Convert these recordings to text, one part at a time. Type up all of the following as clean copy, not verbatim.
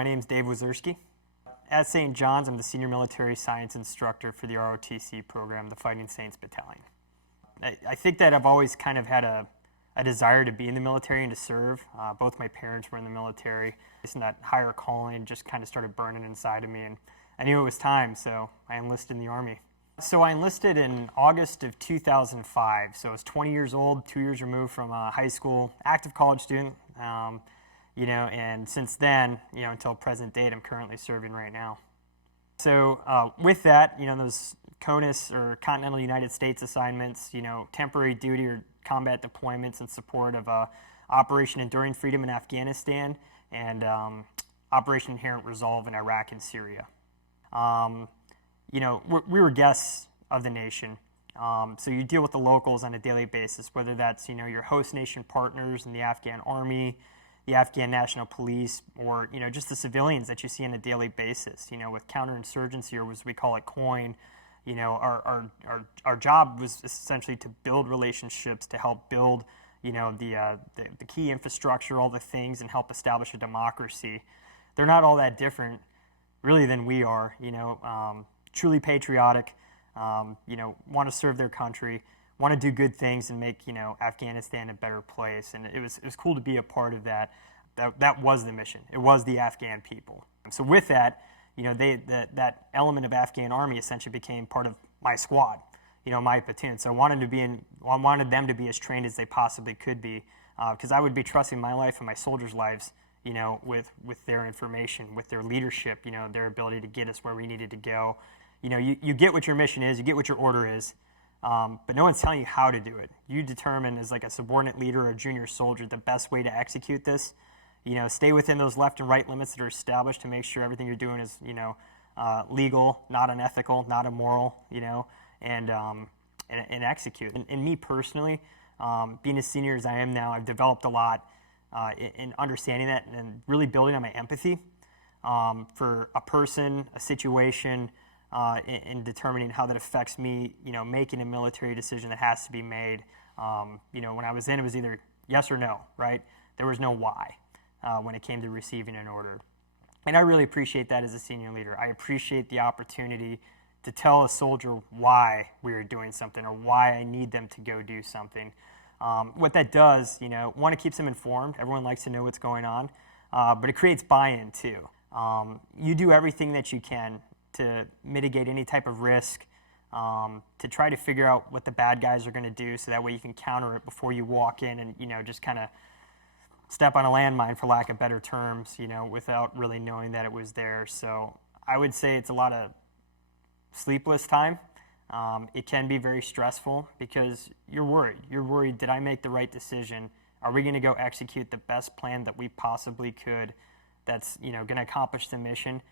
My name is Dave Wasierski. At St. John's, I'm the Senior Military Science Instructor for the ROTC program, the Fighting Saints Battalion. I think that I've always kind of had a desire to be in the military and to serve. Both my parents were in the military. And that higher calling just kind of started burning inside of me, and I knew it was time, so I enlisted in the Army. So I enlisted in August of 2005, so I was 20 years old, 2 years removed from high school, active college student, and since then, until present date, I'm currently serving right now. So with that, those CONUS or Continental United States assignments, temporary duty or combat deployments in support of Operation Enduring Freedom in Afghanistan and Operation Inherent Resolve in Iraq and Syria. We were guests of the nation, so you deal with the locals on a daily basis, whether that's your host nation partners in the Afghan Army, the Afghan National Police, or just the civilians that you see on a daily basis. With counterinsurgency, or as we call it, COIN, our job was essentially to build relationships, to help build the key infrastructure, all the things, and help establish a democracy. They're not all that different, really, than we are. Truly patriotic, want to serve their country, want to do good things and make Afghanistan a better place. And it was cool to be a part of that. That was the mission. It was the Afghan people. So with that, that element of Afghan Army essentially became part of my squad, my platoon. So I wanted them to be as trained as they possibly could be, because I would be trusting my life and my soldiers' lives, with their information, with their leadership, their ability to get us where we needed to go. You get what your mission is, you get what your order is, but no one's telling you how to do it. You determine as like a subordinate leader or a junior soldier the best way to execute this. Stay within those left and right limits that are established to make sure everything you're doing is, legal, not unethical, not immoral, and execute. And me personally, being as senior as I am now, I've developed a lot in understanding that and really building on my empathy for a person, a situation, in determining how that affects me, making a military decision that has to be made. When I was in, it was either yes or no, right? There was no why when it came to receiving an order. And I really appreciate that as a senior leader. I appreciate the opportunity to tell a soldier why we are doing something or why I need them to go do something. What that does, one, it keeps them informed. Everyone likes to know what's going on, but it creates buy-in too. You do everything that you can to mitigate any type of risk, to try to figure out what the bad guys are going to do, so that way you can counter it before you walk in and just kind of step on a landmine, for lack of better terms, without really knowing that it was there. So I would say it's a lot of sleepless time. It can be very stressful because you're worried. You're worried, did I make the right decision? Are we going to go execute the best plan that we possibly could that's going to accomplish the mission,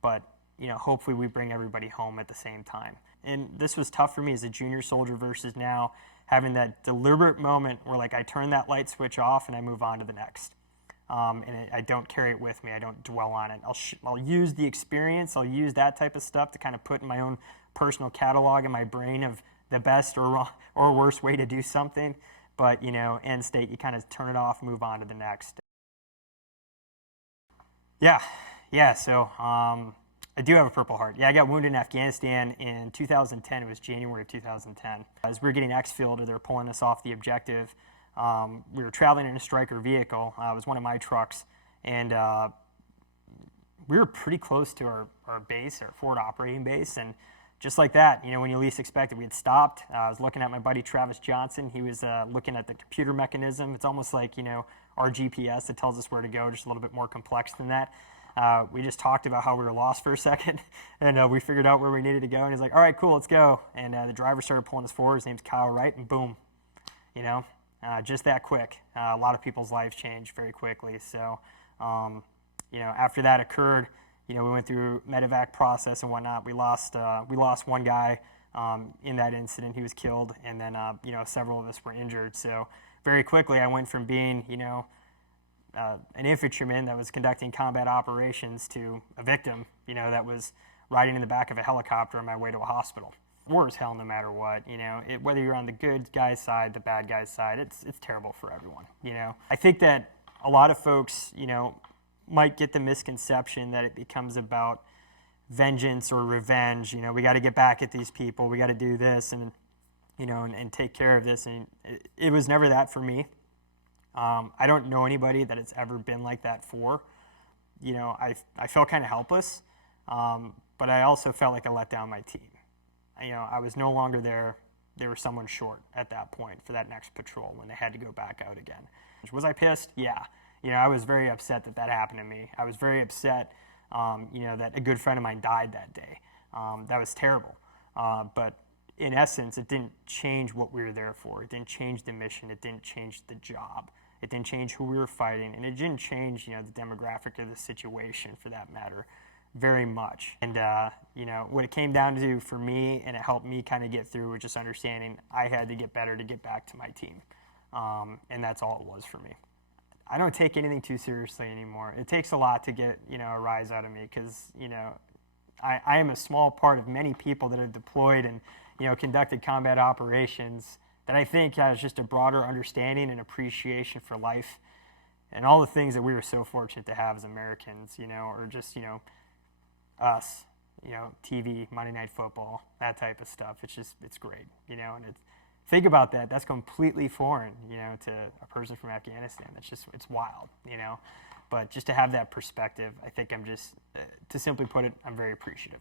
but hopefully we bring everybody home at the same time. And this was tough for me as a junior soldier versus now having that deliberate moment where I turn that light switch off and I move on to the next. I don't carry it with me. I don't dwell on it. I'll use the experience. I'll use that type of stuff to kind of put in my own personal catalog in my brain of the best or worst way to do something. But, end state, you kind of turn it off, move on to the next. Yeah, so I do have a Purple Heart. Yeah, I got wounded in Afghanistan in 2010. It was January of 2010. As we were getting exfilled, or they were pulling us off the objective, we were traveling in a Stryker vehicle. It was one of my trucks, and we were pretty close to our base, our forward operating base, and just like that, when you least expect it, we had stopped. I was looking at my buddy Travis Johnson. He was looking at the computer mechanism. It's almost like, our GPS that tells us where to go, just a little bit more complex than that. We just talked about how we were lost for a second, and we figured out where we needed to go, and he's like, all right, cool, let's go. And the driver started pulling us forward. His name's Kyle Wright, and boom, just that quick. A lot of people's lives changed very quickly. So, after that occurred, we went through medevac process and whatnot. We lost one guy in that incident. He was killed, and then several of us were injured. So very quickly, I went from being an infantryman that was conducting combat operations to a victim, that was riding in the back of a helicopter on my way to a hospital. War is hell no matter what, whether you're on the good guy's side, the bad guy's side, it's terrible for everyone, I think that a lot of folks, might get the misconception that it becomes about vengeance or revenge. We got to get back at these people. We got to do this and take care of this. And it was never that for me. I don't know anybody that it's ever been like that for. I felt kind of helpless, but I also felt like I let down my team. I was no longer there. There was someone short at that point for that next patrol when they had to go back out again. Was I pissed? Yeah. I was very upset that happened to me. I was very upset, that a good friend of mine died that day. That was terrible. But in essence, it didn't change what we were there for. It didn't change the mission. It didn't change the job. It didn't change who we were fighting. And it didn't change, the demographic of the situation for that matter very much. And, what it came down to for me, and it helped me kind of get through, was just understanding I had to get better to get back to my team. And that's all it was for me. I don't take anything too seriously anymore. It takes a lot to get, a rise out of me because, I am a small part of many people that have deployed and, conducted combat operations that I think has just a broader understanding and appreciation for life and all the things that we were so fortunate to have as Americans, or just, us, TV, Monday Night Football, that type of stuff. It's great, and think about that. That's completely foreign, to a person from Afghanistan. It's wild, But just to have that perspective, I think to simply put it, I'm very appreciative.